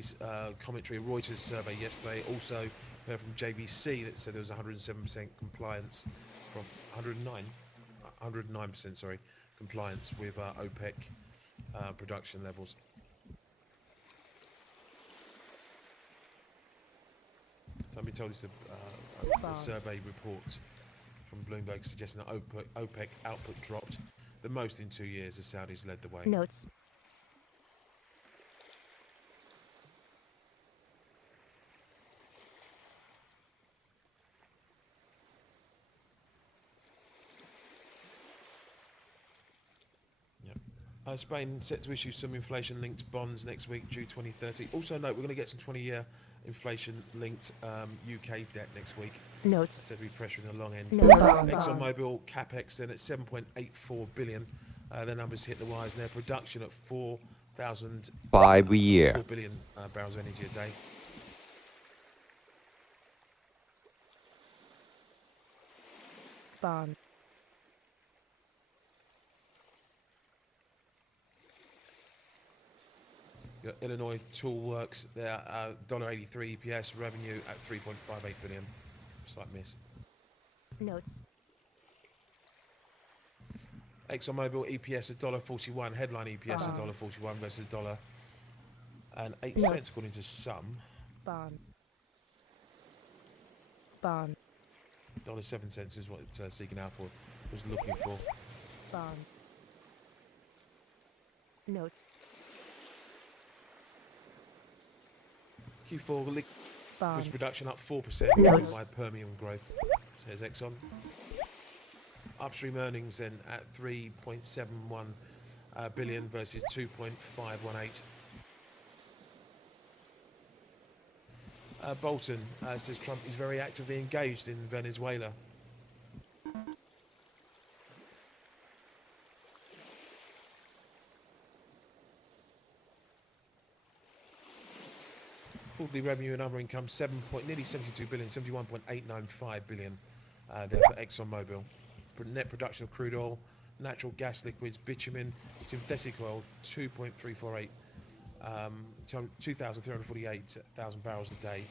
Moody's commentary, Reuters survey yesterday. Also heard from JVC that said there was 107% compliance from 109%, sorry, compliance with OPEC production levels. So I've been told it's a survey report from Bloomberg suggesting that OPEC output dropped the most in 2 years as Saudis led the way. Notes. Spain set to issue some inflation-linked bonds next week, due 2030. Also note, we're going to get some 20-year inflation-linked UK debt next week. Notes. Said to be pressuring the long end. Notes. ExxonMobil capex then at 7.84 billion. Their numbers hit the wires. Their production at 4,000 4 billion barrels of energy a day. Bond. Illinois Tool Works, their $1.83 EPS, revenue at 3.58 billion. Slight miss. Notes. ExxonMobil EPS $1.41, headline EPS $1.41 versus $1.08 Notes. according to some. Bond. 7 cents is what Seeking Alpha was looking for. Bond. Notes. Q4 liquids Bond. production up 4% driven by Permian growth, says Exxon. Upstream earnings then at 3.71 billion versus 2.518. Bolton says Trump is very actively engaged in Venezuela. Quarterly revenue and other income nearly 72 billion, 71.895 billion there for ExxonMobil. Net production of crude oil, natural gas liquids, bitumen, synthetic oil 2,348,000 barrels a day.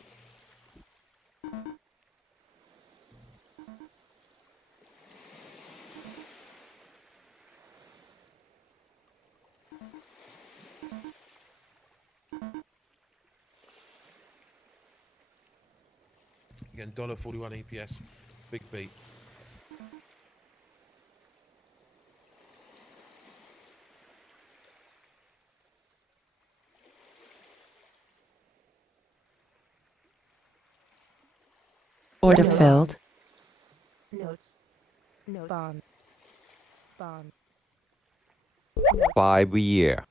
Again, $1.41 EPS, big beat. Order filled. Notes. Bond. 5 year.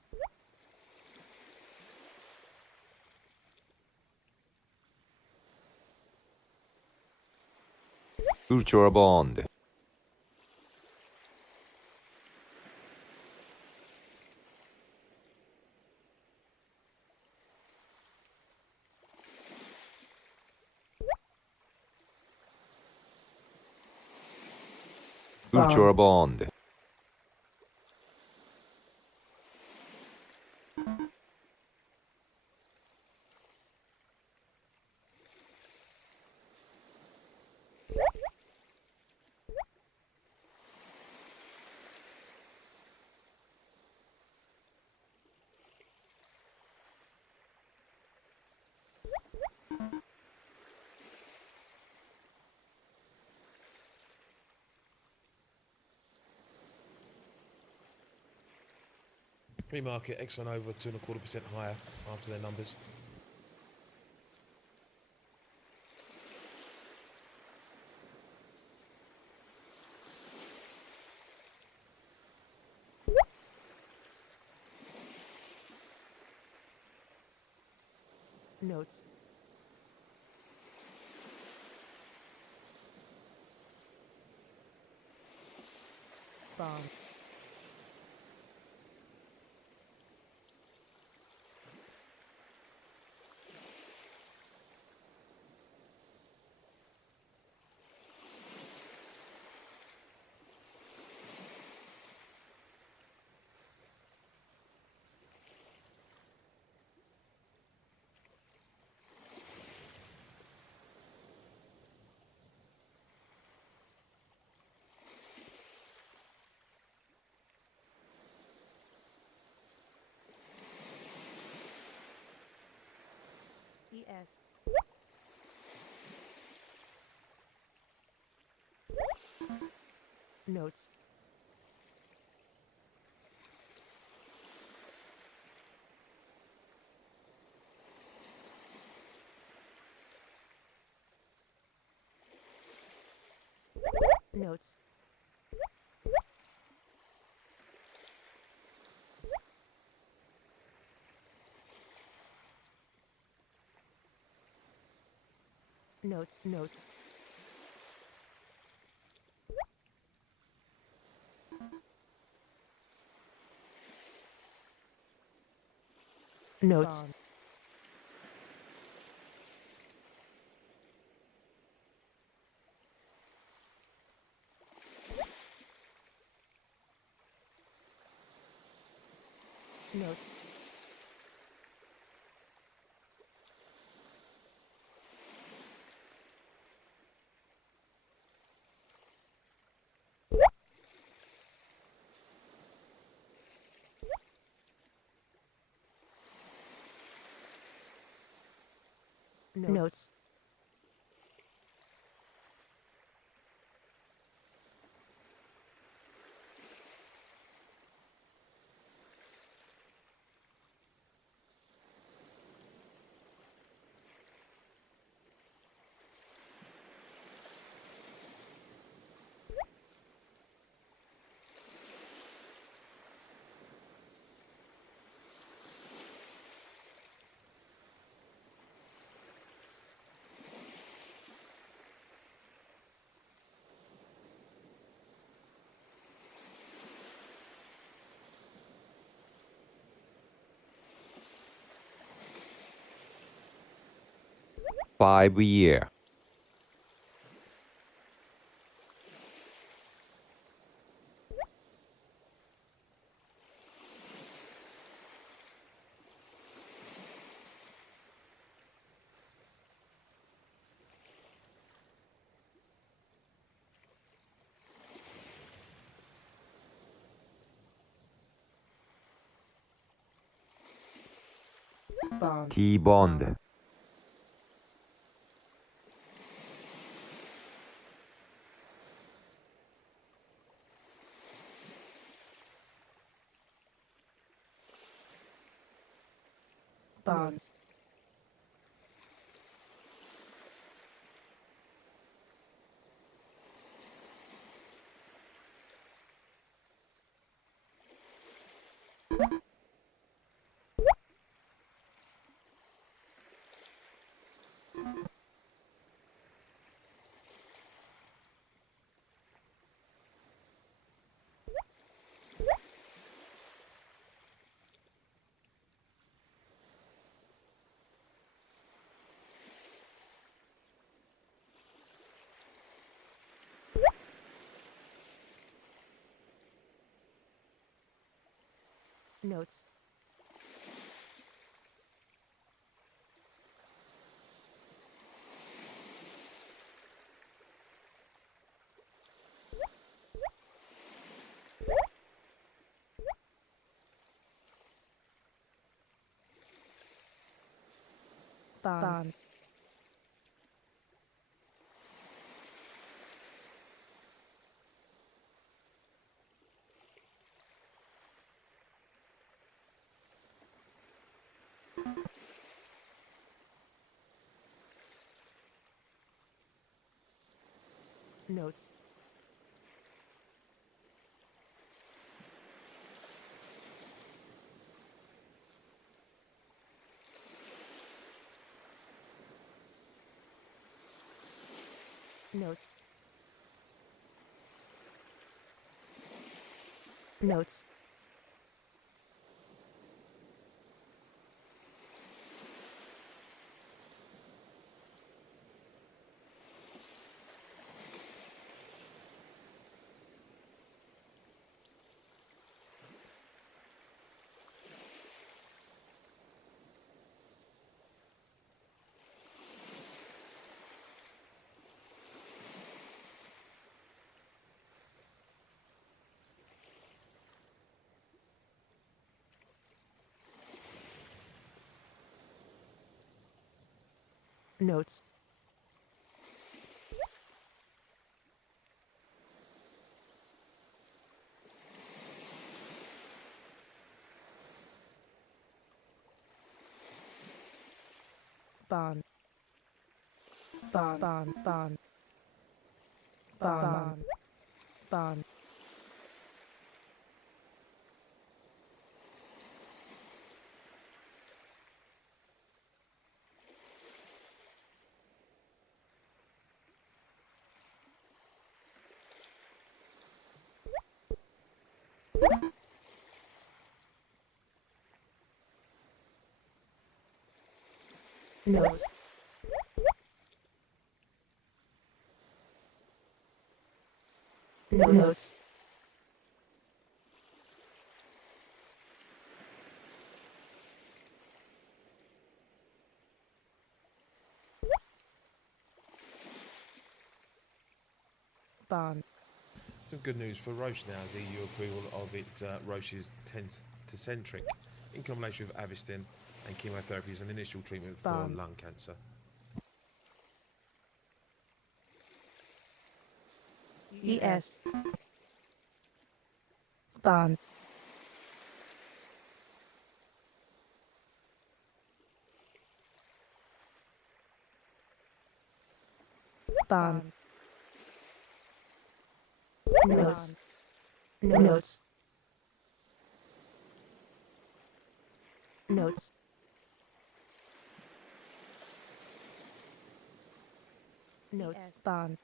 Future bond. Future bond. Pre-market Exxon over 2.25% higher after their numbers. Notes. Bond. S. Notes. Notes. Notes. Notes. Notes. Bond. Notes. Notes. Five-year. Bond. T-bond. Bonds. Notes. Bond. Notes. Notes. Notes. Notes. Bond. Bond. Bond. Bond. Bond. Bond. Notes. Notes. Bond. Some good news for Roche now is EU approval of its Roche's Tecentriq in combination with Avastin and chemotherapy as an initial treatment for Bond. lung cancer. ES. Bond. Bond. Notes. Notes. Notes. Notes. Bond.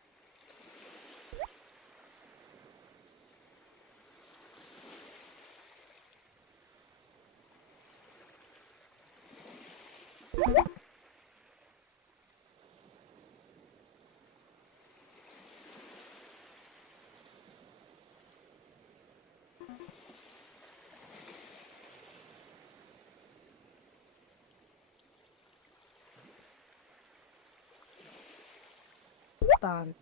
Bond.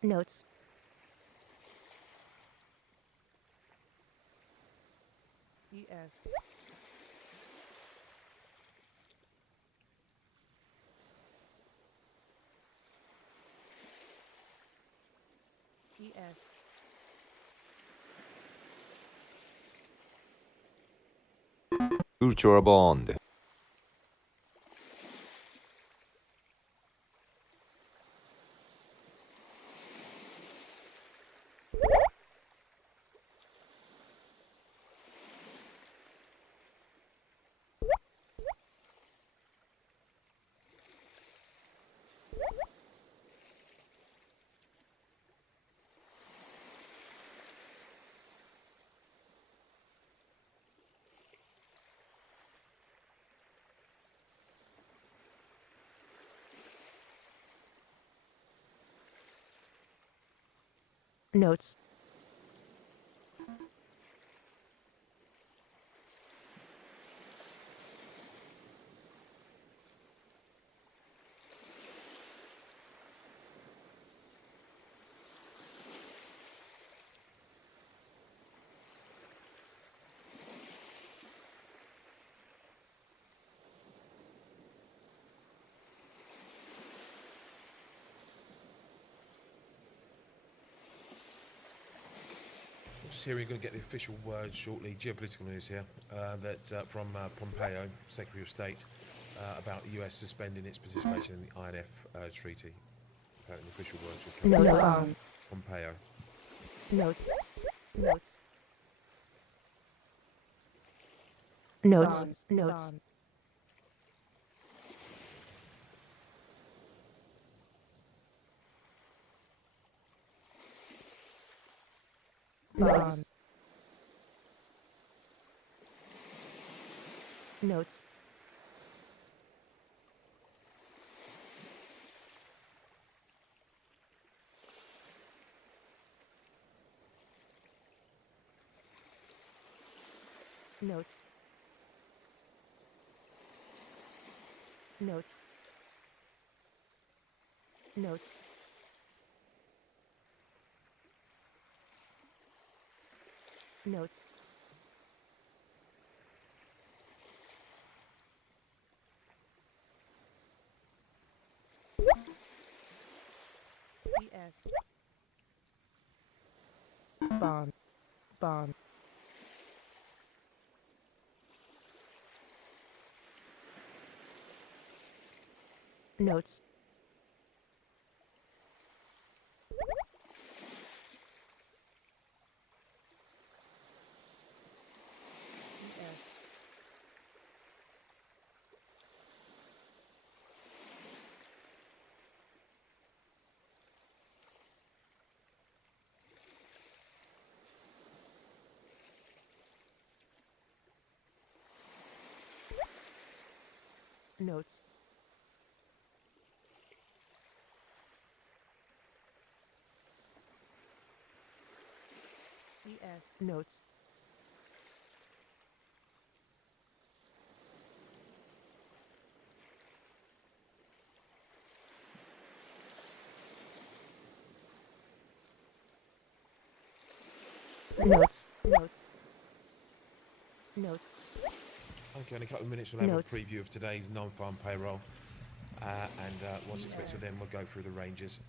Notes. ES. ES. Future bond. Notes. Just here we're going to get the official word shortly, geopolitical news here, from Pompeo, Secretary of State, about the US suspending its participation in the INF treaty. Apparently the official words will come Notes. from Bond. Pompeo. Notes. Notes. Notes. Notes. Bonds. Notes. Notes. Notes. Notes. Notes. PS. Bond. Bond. Notes. PS. Notes. PS. Notes. Notes. Notes. Notes. Okay, in a couple of minutes we'll have Notes. a preview of today's non-farm payroll, and what's expected. Then we'll go through the ranges.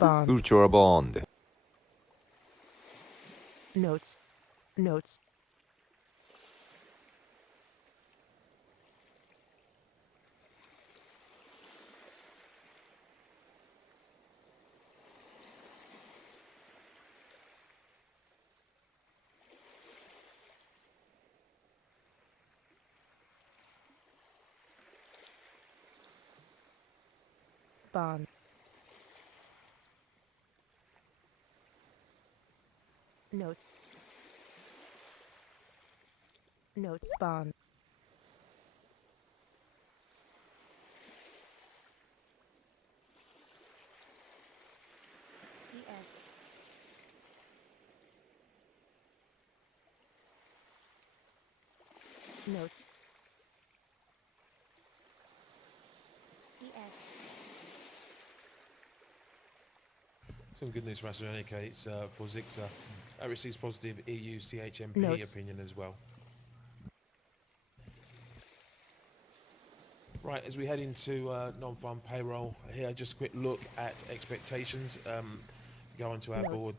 Bond. Future bond. Notes. Notes. Bond. Notes. Notes. Bond. PS. Notes. PS. Some good news for AstraZeneca. It's for Zixa. That receives positive EU CHMP Notes. opinion as well. Right, as we head into non-farm payroll here, just a quick look at expectations. Go onto our Notes. board.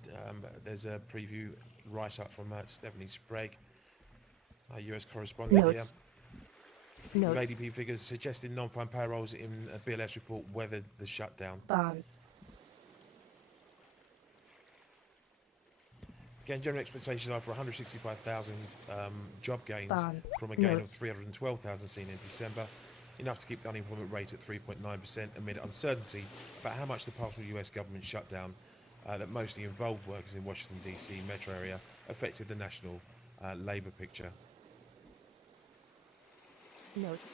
There's a preview write-up from Stephanie Sprague, our US correspondent Notes. here. Notes. With ADP figures suggesting non-farm payrolls in a BLS report weathered the shutdown. Bond. Again, general expectations are for 165,000 job gains Bond. from a gain of Notes. 312,000 seen in December, enough to keep the unemployment rate at 3.9% amid uncertainty about how much the partial US government shutdown that mostly involved workers in Washington DC metro area affected the national labour picture. Notes.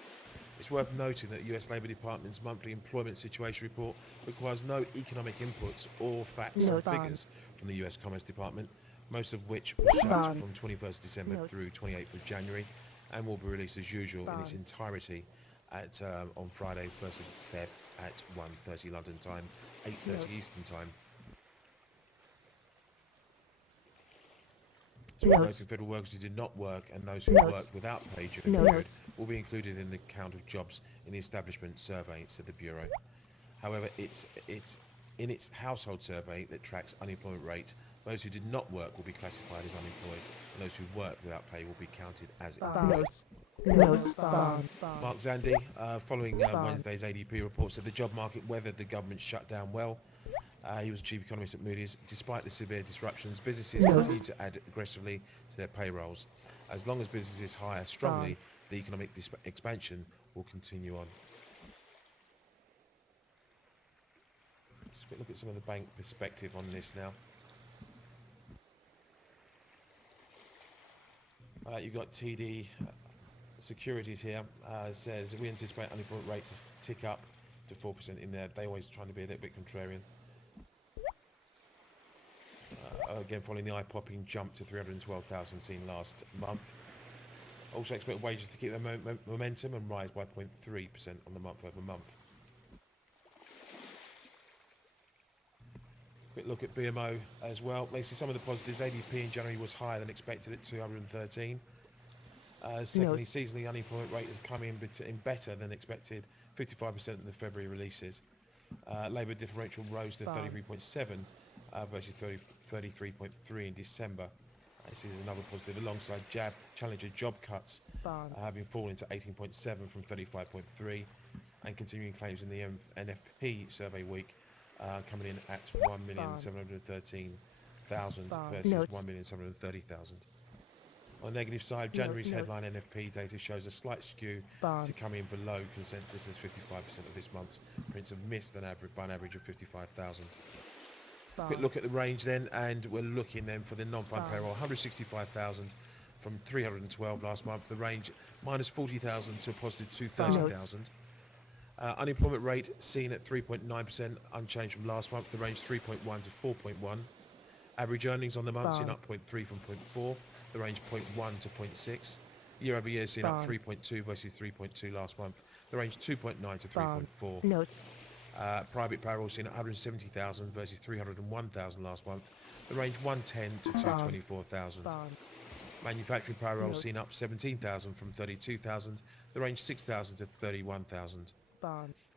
It's worth noting that the US Labour Department's monthly employment situation report requires no economic inputs or facts and Notes. figures from the US Commerce Department, most of which was shut Bond. from 21st December Notes. through 28th of January, and will be released as usual in its Bond. entirety at on Friday, 1st of Feb at 1:30 London time, 8:30 Notes. Eastern time. It's worth Notes. noting federal workers who did not work and those who Notes. worked without pay during the period Notes. will be included in the count of jobs in the establishment survey, said the Bureau. However, it's in its household survey that tracks unemployment rate. Those who did not work will be classified as unemployed, and those who worked without pay will be counted as employed. Notes. Notes. Bond. Mark Zandi, following Bond. Wednesday's ADP report, said the job market weathered the government shutdown well. He was chief economist at Moody's. Despite the severe disruptions, businesses Notes. continue to add aggressively to their payrolls. As long as businesses hire strongly, the economic expansion will continue on. Just a quick look at some of the bank perspective on this now. You've got TD Securities here. Says we anticipate unemployment rate to tick up to 4% in there. They always trying to be a little bit contrarian. Again, following the eye-popping jump to 312,000 seen last month. Also expect wages to keep their momentum and rise by 0.3% on the month-over-month. Quick look at BMO as well. They see some of the positives. ADP in January was higher than expected at 213. Secondly, Notes. seasonally unemployment rate has come in better than expected, 55% in the February releases. Labour differential rose to 33.7 versus 33.3 in December. This is another positive. Alongside Challenger job cuts having fallen to 18.7 from 35.3, and continuing claims in the NFP survey week coming in at 1,713,000 versus Notes. 1,730,000. On the negative side, January's headline NFP data shows a slight skew to come in below consensus, as 55% of this month's prints have missed by an average of 55,000. Quick look at the range then, and we're looking then for the non-farm payroll, 165,000 from 312 last month. The range minus 40,000 to a positive 230,000. Unemployment rate seen at 3.9%, unchanged from last month. The range 3.1 to 4.1. Average earnings on the month seen up 0.3 from 0.4. The range 0.1 to 0.6. Year over year seen up 3.2 versus 3.2 last month. The range 2.9 to 3.4. Notes. Private payroll seen at 170,000 versus 301,000 last month. The range 110 to 224,000. Manufacturing payroll Notes. seen up 17,000 from 32,000. The range 6,000 to 31,000.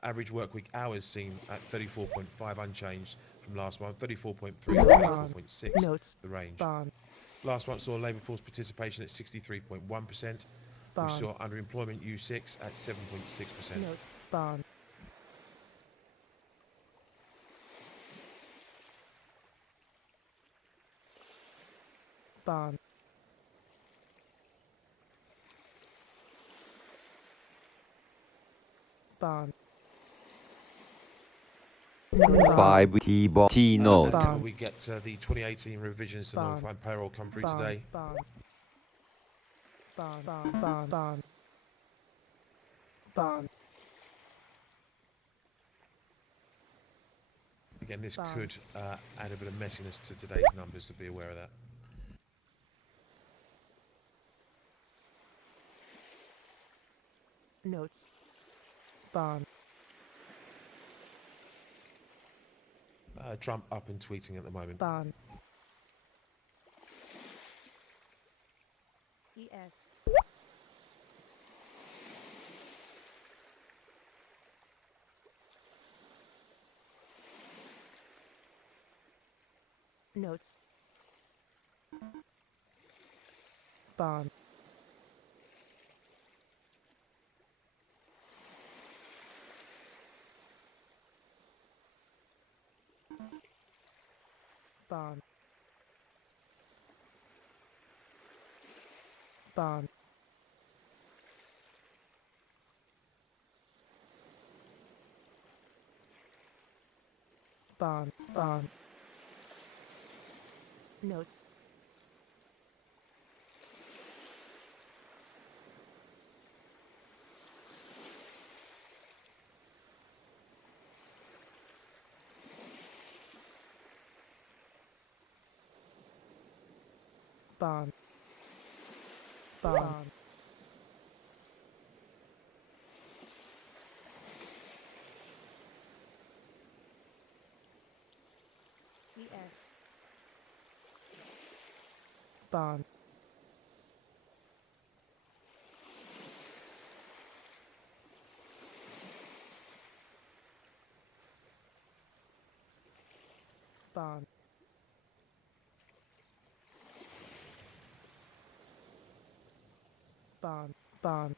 Average work week hours seen at 34.5, unchanged from last month. 34.3 to 34.6. Notes. The range. Last month saw labour force participation at 63.1%. We saw underemployment U6 at 7.6%. Notes. Bond. Bond. Bond. 5 T note. Until we get the 2018 revisions to non-farm payroll come through today. Bond. Bond. Bond. Bond. Bond. Bond. Again, this could add a bit of messiness to today's numbers, so be aware of that. Notes. Bond. Trump up and tweeting at the moment. Bond. ES. Notes. Bond. Bond. Bond. Bond. Bond. Notes. bond, bond, ES, bond, bond, bond, bond,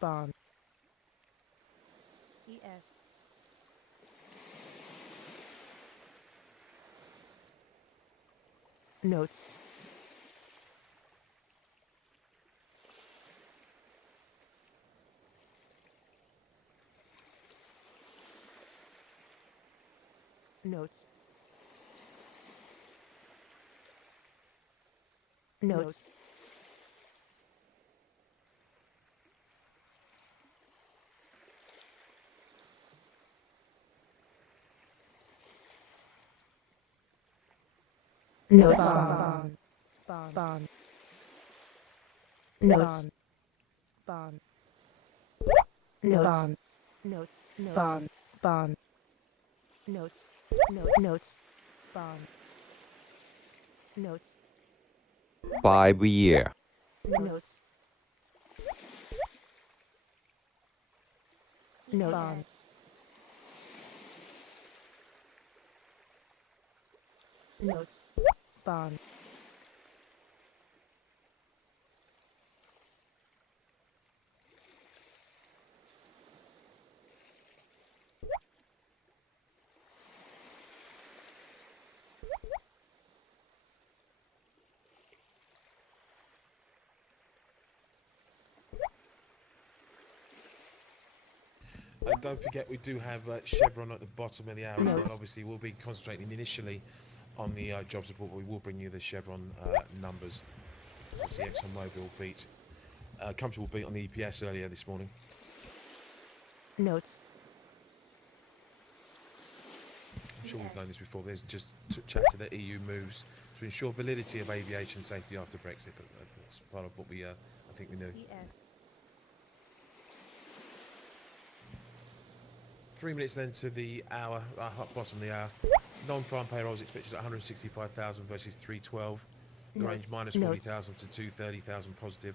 bond, ES, notes, notes, notes, notes, bond, bond, bond, notes, bond, notes, notes, bond, bond, notes, notes, bond, notes, 5-year, notes, notes, notes, bond, And don't forget, we do have Chevron at the bottom of the hour as well. Notes. Obviously, we'll be concentrating initially on the jobs report, but we will bring you the Chevron numbers. Obviously, ExxonMobil beat, comfortable beat on the EPS earlier this morning. notes, I'm sure we've known this before. There's just chat to the EU moves to ensure validity of aviation safety after Brexit, but that's part of what we, I think we knew. ES, 3 minutes then to the hour, bottom of the hour. Non-farm payrolls expected at 165,000 versus 312. The range Notes. minus Notes. 40,000 to 230,000 positive.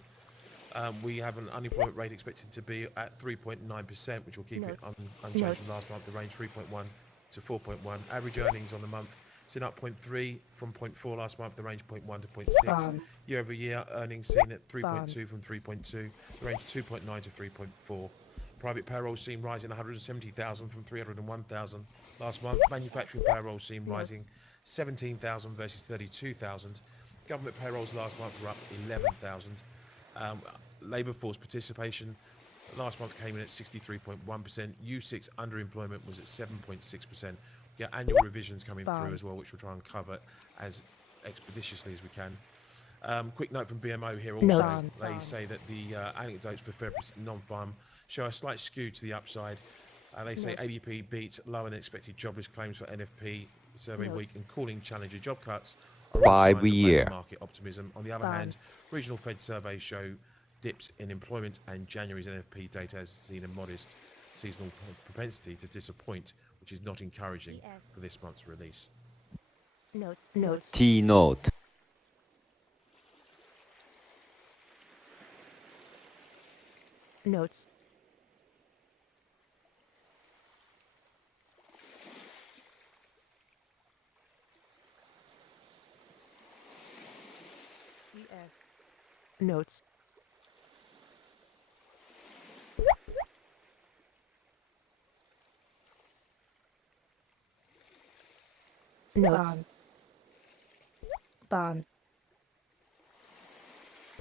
We have an unemployment rate expected to be at 3.9%, which will keep it Notes. unchanged Notes. from last month. The range 3.1 to 4.1. Average earnings on the month seen up 0.3 from 0.4 last month. The range 0.1 to 0.6. bond, Year over year earnings seen at 3.2 Bond. from 3.2. The range 2.9 to 3.4. Private payrolls seen rising 170,000 from 301,000 last month. Manufacturing payrolls seen rising Notes. 17,000 versus 32,000. Government payrolls last month were up 11,000. Labour force participation last month came in at 63.1%. U6 underemployment was at 7.6%. Get annual revisions coming through Bond. as well, which we'll try and cover as expeditiously as we can. Quick note from BMO here also. Notes. They Bond. say that the anecdotes for February non-farm show a slight skew to the upside. They say Notes. ADP beat lower than expected jobless claims for NFP survey week, Notes. and calling challenger job cuts are all signs of 5-year, labour market optimism. On the other Bond. hand, regional Fed surveys show dips in employment, and January's NFP data has seen a modest seasonal propensity to disappoint, which is not encouraging ES. for this month's release. notes, notes, T-note, notes, ES, notes, notes, bond,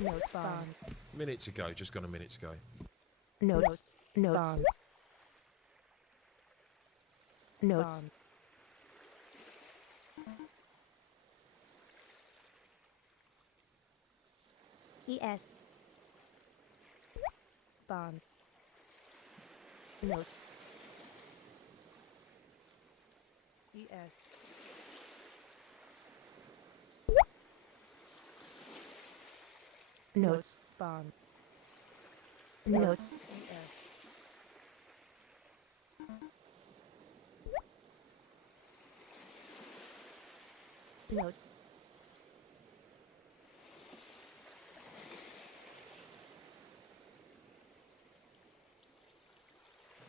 notes, bond, Minute to go, just got a minute to go. notes, notes, notes, ES, bond, notes, ES, Notes. Bond. Notes. Notes.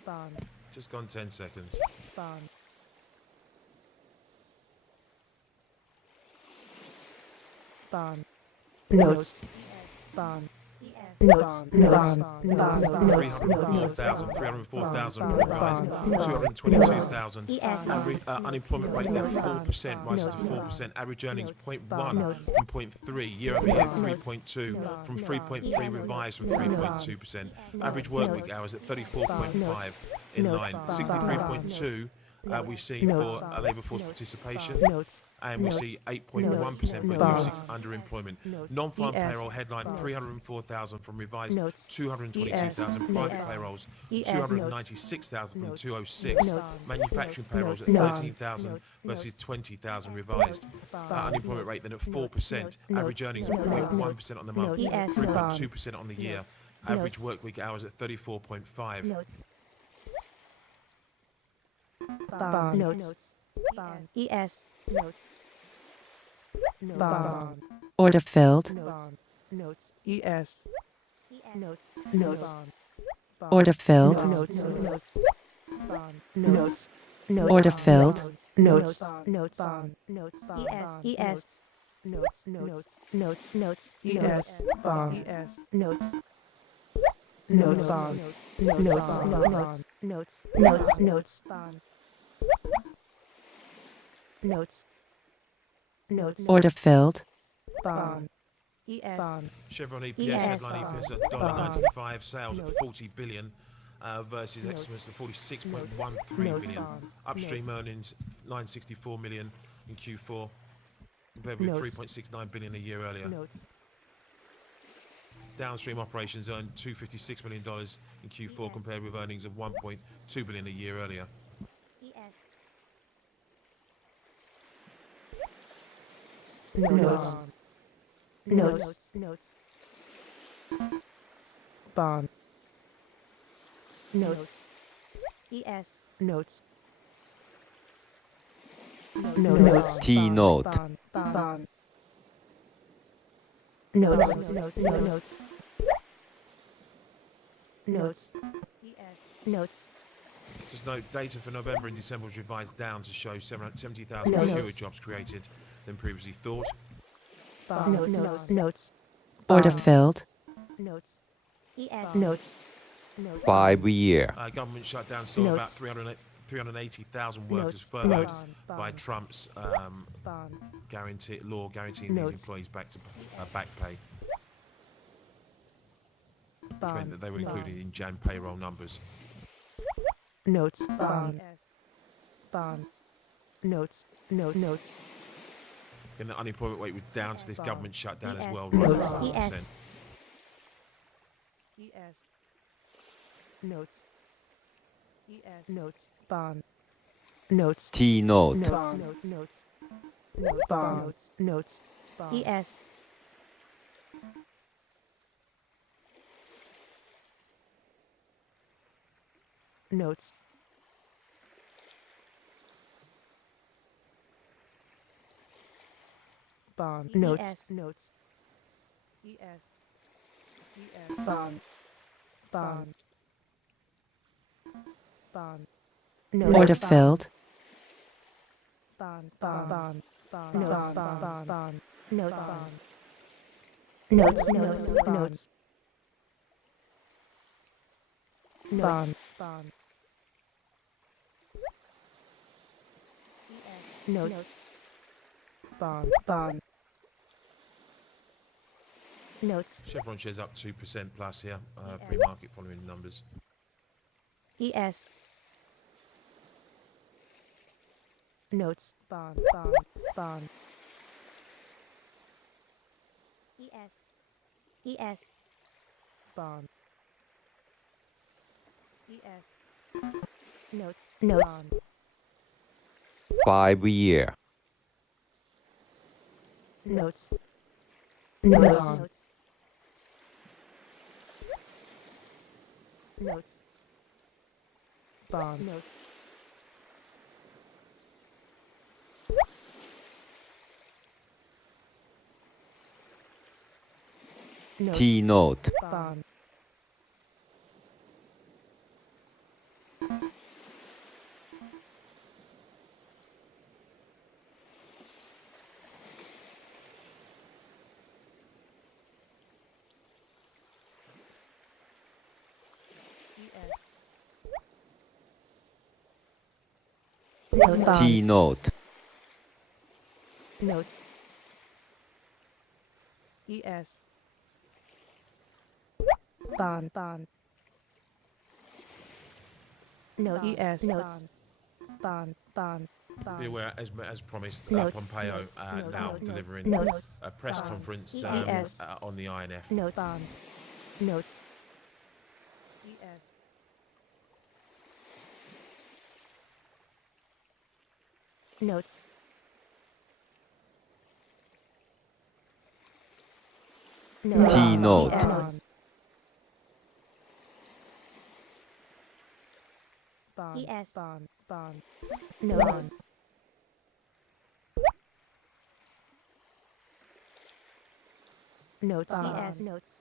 Bond. Just gone 10 seconds. Bond. Bond. Notes. Bond. Notes. Notes. Notes. 304,000 revised, 222,000. Unemployment rate there 4%, rises to 4%. Average earnings 0.1 from 0.3, year over year 3.2, from 3.3 revised from 3.2%. Average work week hours at 34.5 in line, 63.2 we see for labour force participation, and we see 8.1% for youth underemployment. Non-farm payroll headline 304,000 from revised 222,000. Private payrolls 296,000 from 206. Manufacturing payrolls at 13,000 versus 20,000 revised. Unemployment rate then at 4%. Average earnings at 0.1% on the month, 3.2% on the year. Average work week hours at 34.5. Bond. Notes. Bond. ES. Notes. Bond. Order filled. Bond. Notes. ES. Notes. Notes. Order filled. Notes. Notes. Bond. Notes. Notes. Order filled. Notes. Notes. Bond. Notes. ES. ES. Notes. Notes. Notes. Notes. ES. Bond. ES. Notes. Notes. Bond. Notes. Notes. Notes. Notes. Notes. Bond. Notes. Notes. Order filled. Bond. ES. Bond. Chevron EPS Yes. headline EPS at $1.95, sales at 40 billion versus estimates of 46.13 billion. Upstream earnings 964 million in Q4 compared with 3.69 billion a year earlier. Downstream operations earned $256 million in Q4 compared with earnings of 1.2 billion a year earlier. Notes. Notes. Notes. Bond. Notes. ES. Notes. Notes. T note. Bond. Bond. Notes. Notes. Notes. Notes. ES. Notes. Just note, data for November and December was revised down to show 70,000 fewer jobs created than previously thought. Notes. Notes. Order filled. Notes. ES. Notes. 5 year. Government shutdown saw about 380,000 workers furloughed by Trump's law guaranteeing these employees back pay, which meant that they were included in Jan payroll numbers. Notes. Bond. Bond. Notes. Notes. Notes. And the unemployment rate was down to this government shutdown as well, Notes. rising to 5%. ES. Notes. ES. Notes. Bond. Notes. T note. Notes. Notes. Notes. Bond. Notes. ES. Notes. Bond. Notes. Notes. ES. ES. Bond. Bond. Bond. Notes. Order filled. Bond. Bond. Bond. Notes. Bond. Bond. Notes. Notes. Notes. Notes. Bond. Bond. Notes. Bond. Bond. Notes. Chevron shares up 2% plus here, pre-market following the numbers. ES. Notes. Bond. Bond. Bond. ES. ES. Bond. ES. Notes. Notes. 5 year. Notes. Notes. Notes. Bond. Notes. Notes. T note. Bond. Notes. T note. Notes. ES. Bond. Bond. Notes. ES. Notes. Bond. Bond. Be aware, as promised, Notes. Pompeo Notes. now Notes. delivering Notes. a press Bond. conference ES. on the INF. Notes. Bond. Notes. ES. Notes. Notes. T note. ES. Bond. ES. Bond. Bond. Notes. Notes. ES. Notes.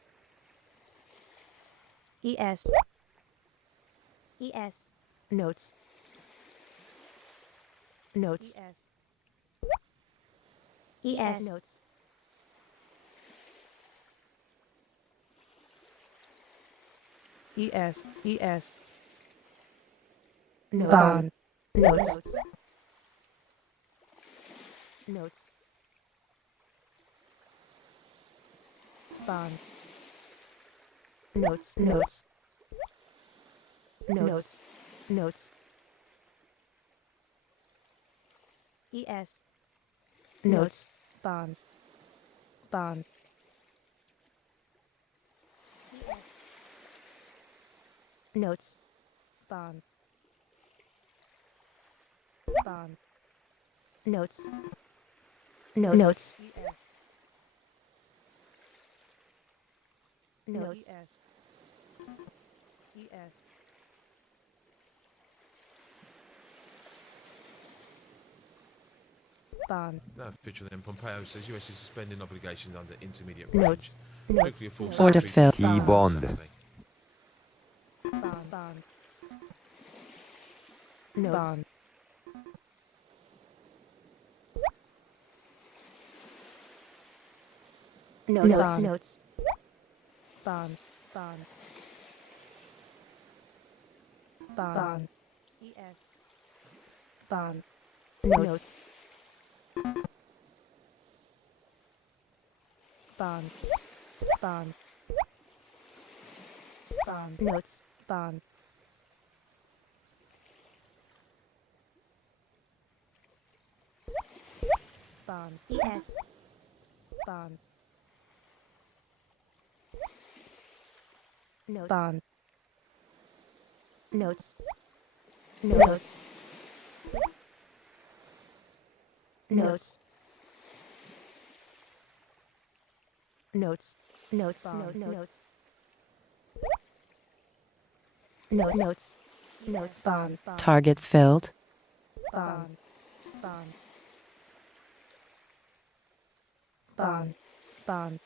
ES. ES. Notes. Notes. ES. Notes. ES. ES. Notes. Bond. Notes. Notes. Bond. Notes. Notes. Notes. Notes. ES. Notes. Bond. Bond. Notes. Bond. Bond. Notes. Notes. Notes. ES. Bond. No official then. Pompeo says US is suspending obligations under intermediate Notes. range. Notes. Nuclear force Order increases filled. T on bond. Saturday. Bond. Bond. Notes. Bond. Notes. Bond. Notes. Bond. Bond. Bond. ES. Bond. Notes. Bond. Bond. Bond. Notes. Bond. Bond. ES. Bond. Notes. Bond. Notes. Notes. Notes. Notes. Notes. Notes. Notes. Notes. Notes. Bond. Target filled. Bond. Bond. Bond. Bond.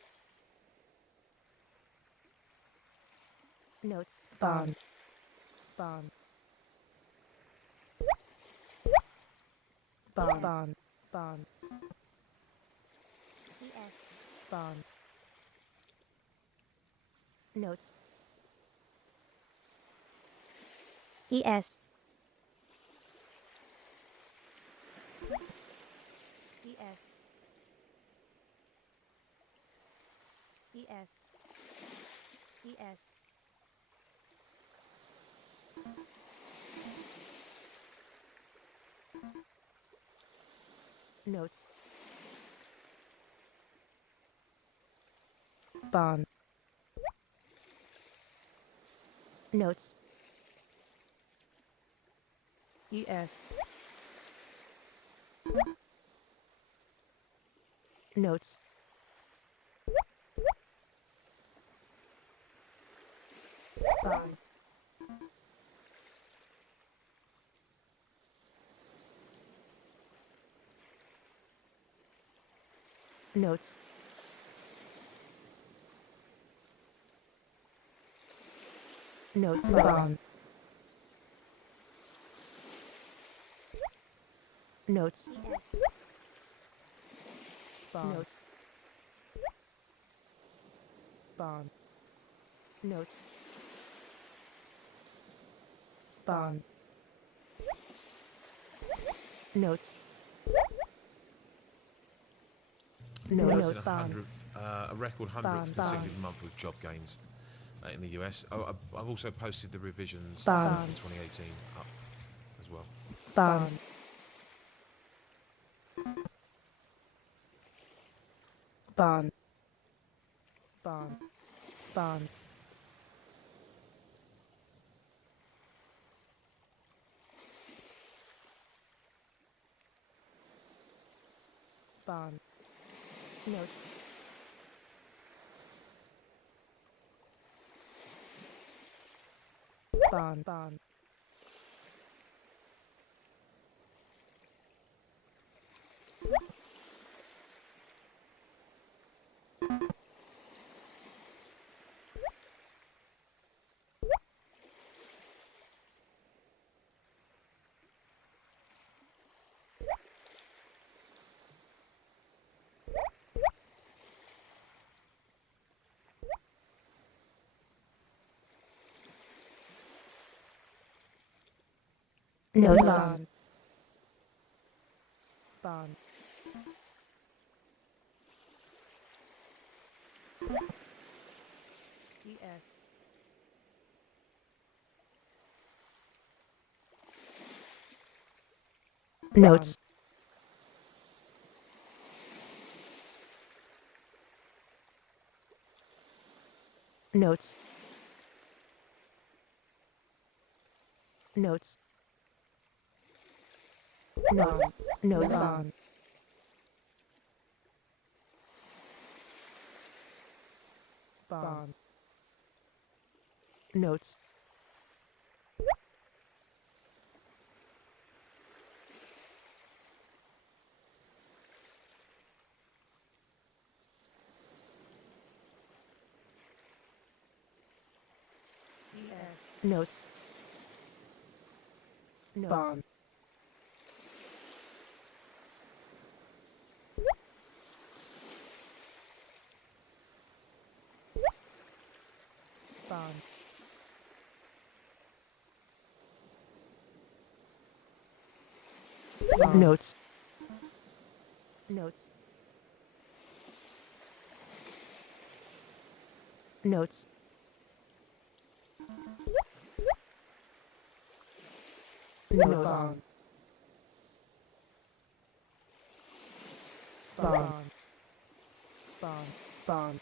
Notes. Bond. Bond. Bond. Bond. Bond. ES. Bond. Notes. ES. ES. ES. ES. Notes. Bond. Notes. ES. Notes. Bond. Notes. Notes. Bond. Notes. Bond. Notes. Bond. Notes. Bond. Notes. Notes Notes. Bond. a record 100th Bond. consecutive month with job gains in the US. Oh, I've also posted the revisions Bond. in 2018 up as well. Bond. Bond. Bond. Bond. Bond. Notes. Bond. Bond. Notes. Bond. Bond. ES. Notes. Notes. Notes. Notes. Notes. Bond. Bond. Notes. Notes. Notes. Bond. Bond. Bond. Notes. Notes. Notes. Notes. Bond. Bond. Bond. Bond.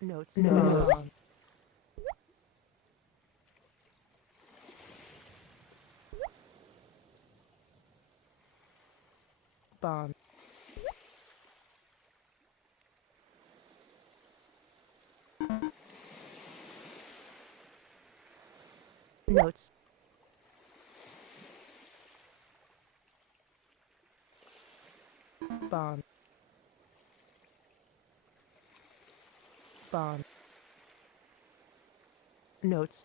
Notes. Notes. Bond. Notes. Bond. Bond. Notes.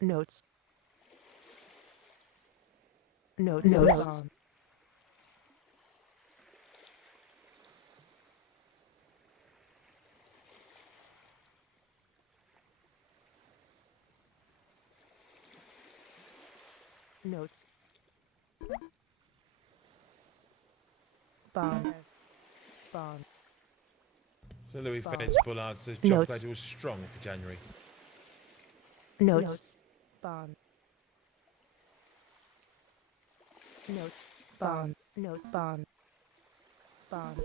Notes. Notes. Notes. Notes. Bond. Bond. So Louis Bond. Feds Bullard says job Notes. data was strong for January. Notes. Bond. Notes. Bond. Notes. Bond. Bond.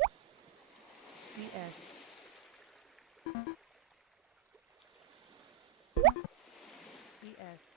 ES. ES.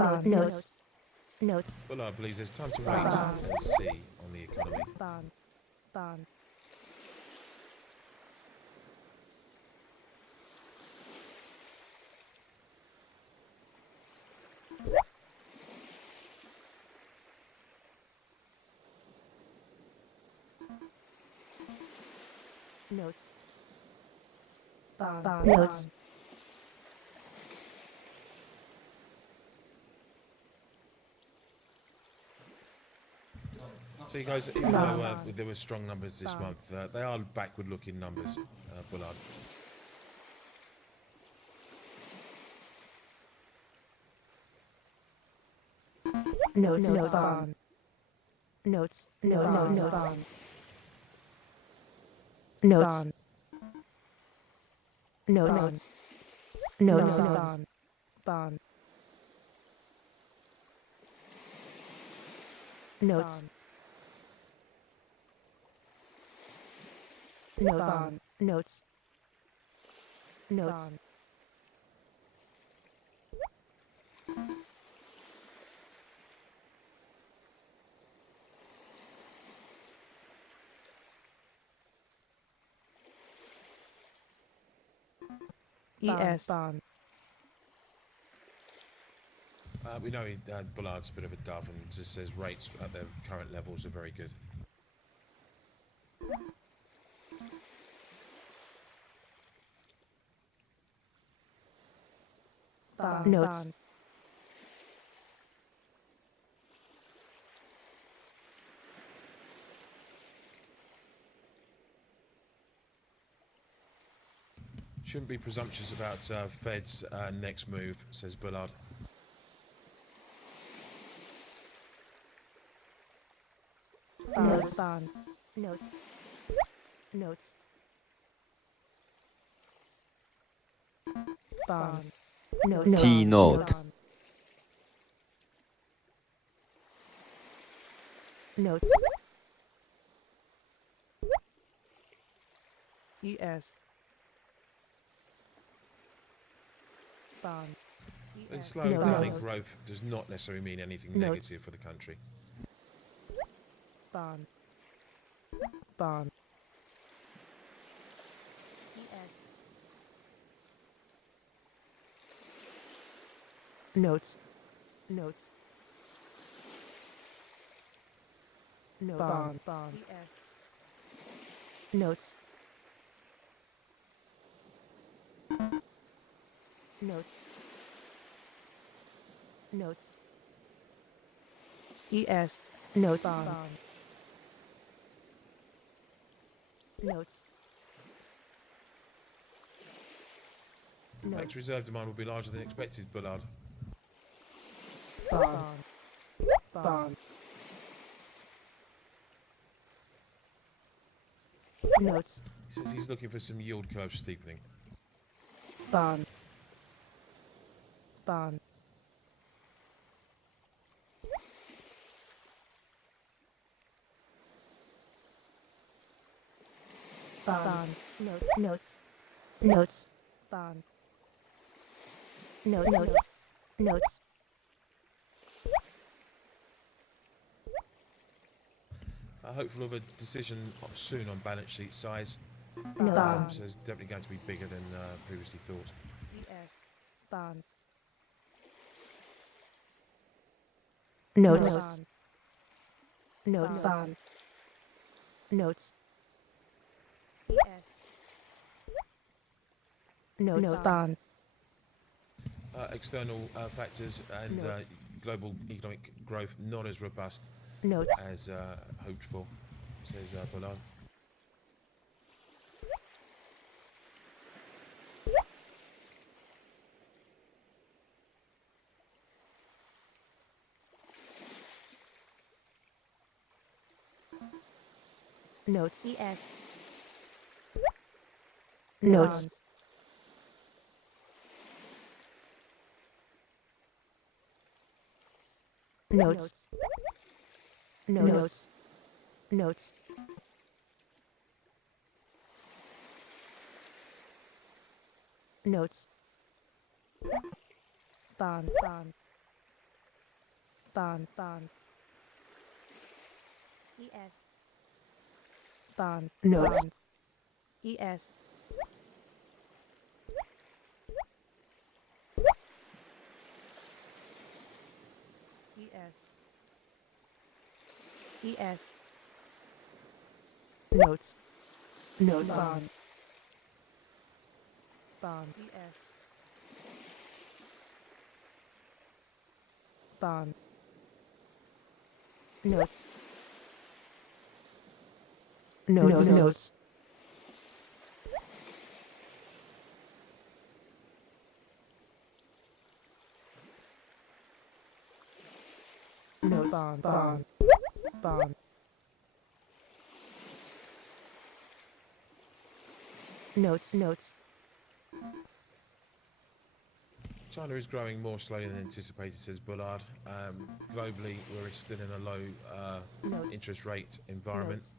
Notes. Notes. Bullard believes there's time to wait Bond. and see on the economy. Bond. Bond. Notes. Bond. Notes. So he goes, even though there were strong numbers this month, they are backward-looking numbers, Bullard. Notes. Notes. Bond. Notes. Notes. Notes. Bond. Notes. Notes. Notes. Bond. Bond. Notes. Notes. Notes. Notes. ES. Bond. We know Bullard's a bit of a dove and just says rates at their current levels are very good. Bond. Notes. Shouldn't be presumptuous about Fed's next move, says Bullard. Notes. Bond. Notes. Notes. Bond. Notes. T note. Notes. ES. Bond. And slowing down in growth does not necessarily mean anything negative for the country. Bond. Bond. Notes. Notes. Notes. Bond. Bond. Notes. Notes. Notes. ES. Notes. Bond. Notes. Next reserve demand will be larger than expected, Bullard. Bond. Bond. Notes. He says he's looking for some yield curve steepening. Bond. Bond. Bond. Notes. Notes. Notes. Bond. Notes. Notes. Notes. Hopeful of a decision soon on balance sheet size. Bond. So it's definitely going to be bigger than previously thought. ES. Bond. Notes. Notes. Bond. Notes. ES. Notes. Bond. External factors and global economic growth not as robust Notes. as hoped for, says Bullard. Notes. ES. Notes. Notes. Notes. Notes. Notes. Bond. Bond. bond, bond. ES. Bond, notes. ES. ES. ES. Notes. Notes. Bond. Bond. ES. Bond. Notes. Notes. Notes. Notes. Bond. Bond. Bond. Notes. Notes. China is growing more slowly than anticipated, says Bullard. Globally, we're still in a low Notes. interest rate environment. Notes.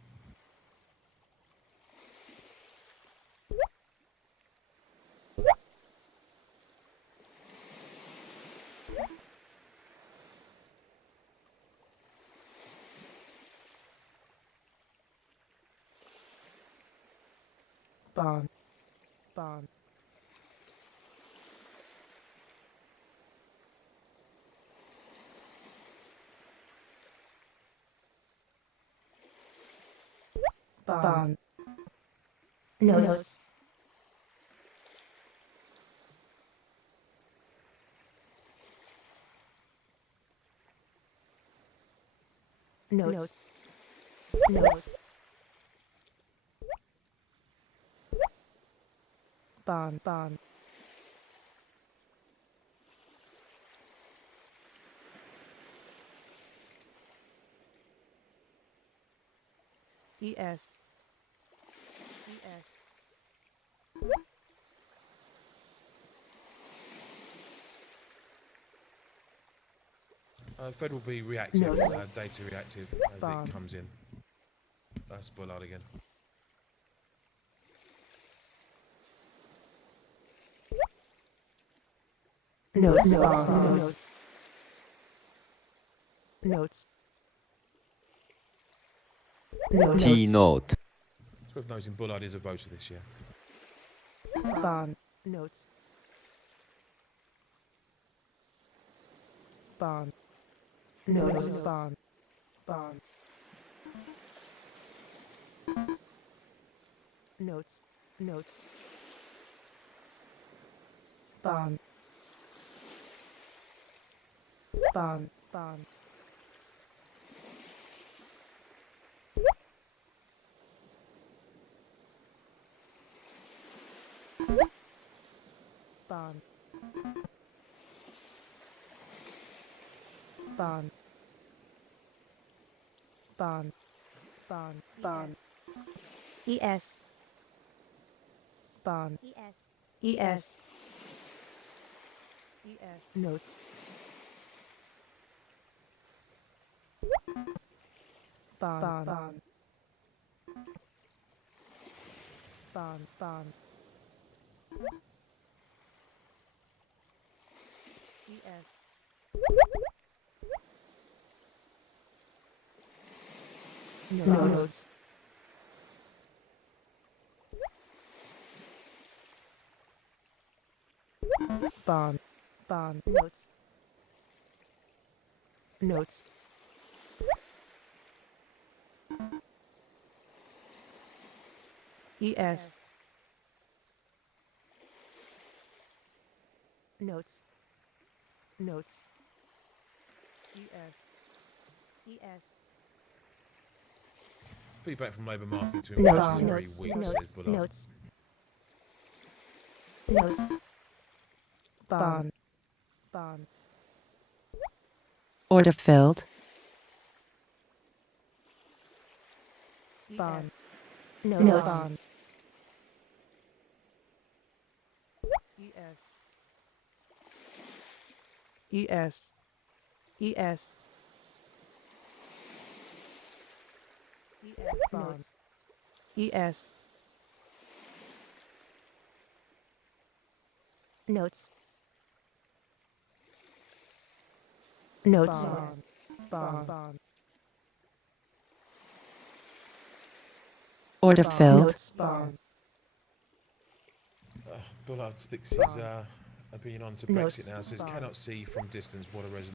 Bond. Bond. Bond. Notes. Notes. Notes. Bond. Bond. ES. ES. Fed will be reactive, Notes. data reactive as Bond. it comes in. That's Bullard again. Notes. Notes. Notes. Notes. T note. It's worth noting Bullard is a voter this year. Bond. Notes. Bond. Notes. Bond. Bond. Notes. Notes. Bond. Bond. Bond. Bond. Bond. Bond. Bond. Bond. ES. Bond. ES. ES. Notes. Bond. Bond. Bond. Bond. ES. Notes. Bond. Bond. Notes. Notes. ES. Notes. Notes. ES. ES. Feedback from labour market to Notes. employers is very Notes. weak, Notes. says Bullard. Notes. Notes. Bond. Bond. Order filled. Bond. Notes. Bond. ES. ES. ES. ES. Notes. ES. Notes. notes, Order filled. notes, Bullard sticks his opinion on to Notes. Brexit now. Says cannot see from distance what a resolution.